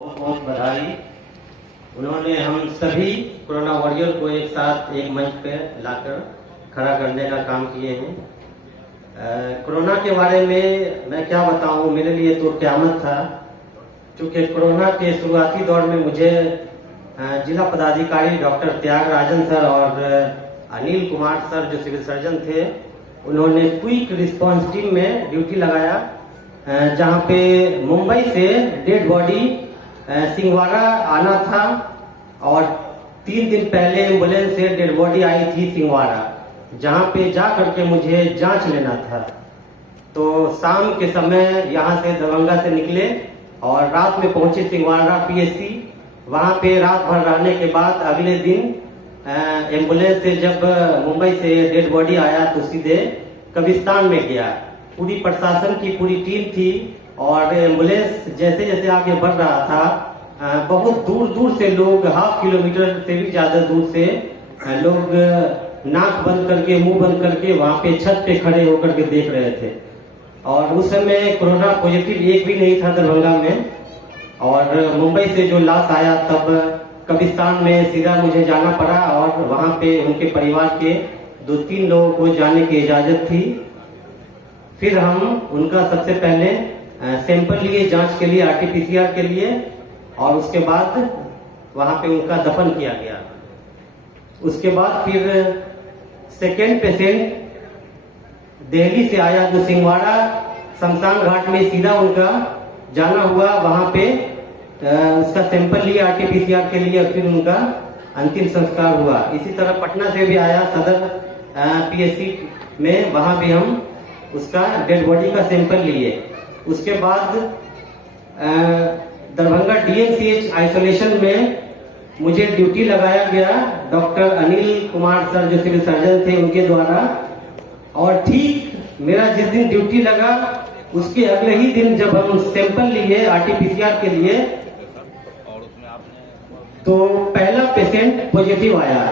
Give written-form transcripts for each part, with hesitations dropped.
बहुत बहुत बधाई। उन्होंने हम सभी कोरोना वॉरियर को एक साथ एक मंच पे लाकर खड़ा करने का काम किए हैं। कोरोना के बारे में मैं क्या बताऊं, मेरे लिए तो क़यामत था, क्योंकि कोरोना के शुरुआती दौर में मुझे जिला पदाधिकारी डॉक्टर त्यागराजन सर और अनिल कुमार सर जो सिविल सर्जन थे, उन्होंने क्विक रिस्पांस टीम में ड्यूटी लगाया, जहां पे मुंबई से डेड बॉडी सिंहवाड़ा आना था और 3 दिन पहले एम्बुलेंस से डेड बॉडी आई थी सिंहवाड़ा, जहां पे जा करके मुझे जांच लेना था। तो शाम के समय यहां से दरभंगा से निकले और रात में पहुंचे सिंहवाड़ा पीएचसी। वहां पे रात भर रहने के बाद अगले दिन एम्बुलेंस से जब मुंबई से डेड बॉडी आया तो सीधे कब्रिस्तान में गया। पूरी प्रशासन की पूरी टीम थी और एम्बुलेंस जैसे जैसे आगे बढ़ रहा था, बहुत दूर दूर से लोग, ½ किलोमीटर से भी ज्यादा दूर से लोग नाक बंद करके, मुंह बंद करके वहां पे छत पे खड़े होकर के देख रहे थे। और उस समय कोरोना पॉजिटिव एक भी नहीं था दरभंगा में। और मुंबई से जो लाश आया तब कब्रिस्तान में सीधा मुझे जाना पड़ा और वहां पे उनके परिवार के 2-3 लोगों को जाने की इजाजत थी। फिर हम उनका सबसे पहले सैंपल लिए जांच के लिए, आरटीपीसीआर के लिए, और उसके बाद वहां पे उनका दफन किया गया। उसके बाद फिर सेकेंड पेशेंट दिल्ली से आया जो सिंहवाड़ा शमशान घाट में सीधा उनका जाना हुआ, वहां पे उसका सैंपल लिया आरटीपीसीआर के लिए और फिर उनका अंतिम संस्कार हुआ। इसी तरह पटना से भी आया सदर पीएचसी में, वहां भी हम उसका डेड बॉडी का सैंपल लिए। उसके बाद दरभंगा डीएमसीएच आइसोलेशन में मुझे ड्यूटी लगाया गया डॉक्टर अनिल कुमार सर जो सिविल सर्जन थे उनके द्वारा। और ठीक मेरा जिस दिन ड्यूटी लगा उसके अगले ही दिन जब हम सैंपल लिए आरटीपीसीआर के लिए, तो पहला पेशेंट पॉजिटिव आया,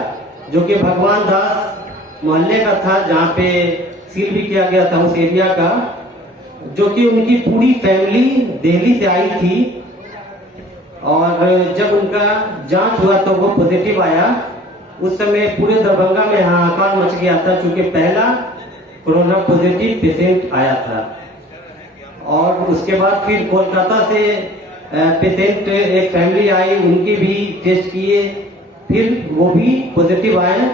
जो कि भगवान दास मोहल्ले का था, जहाँ पे सील भी किया गया था उस एरिया का, जो कि उनकी पूरी फैमिली दिल्ली से आई थी। और जब उनका जांच हुआ तो वो पॉजिटिव आया। उस समय पूरे दरभंगा में हाहाकार मच गया था, क्योंकि पहला कोरोना पॉजिटिव पेशेंट आया था। और उसके बाद फिर कोलकाता से पेशेंट एक फैमिली आई, उनके भी टेस्ट किए, फिर वो भी पॉजिटिव आए।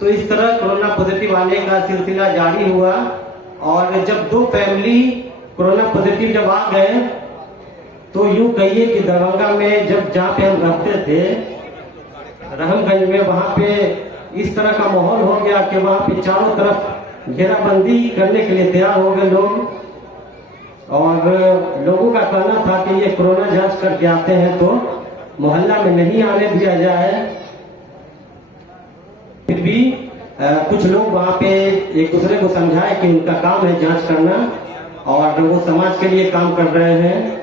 तो इस तरह कोरोना पॉजिटिव आने का सिलसिला जारी हुआ। और जब 2 फैमिली कोरोना पॉजिटिव जब आ गए, तो यूं कहिए कि दरभंगा में जहाँ पे हम रहते थे रहमगंज में, वहां पे इस तरह का माहौल हो गया कि वहां पे चारों तरफ घेराबंदी करने के लिए तैयार हो गए लोग। और लोगों का कहना था कि ये कोरोना जांच करके आते हैं तो मोहल्ला में नहीं आने दिया जाए। फिर भी कुछ लोग वहां पे एक दूसरे को समझाए कि उनका काम है जांच करना और वो समाज के लिए काम कर रहे हैं।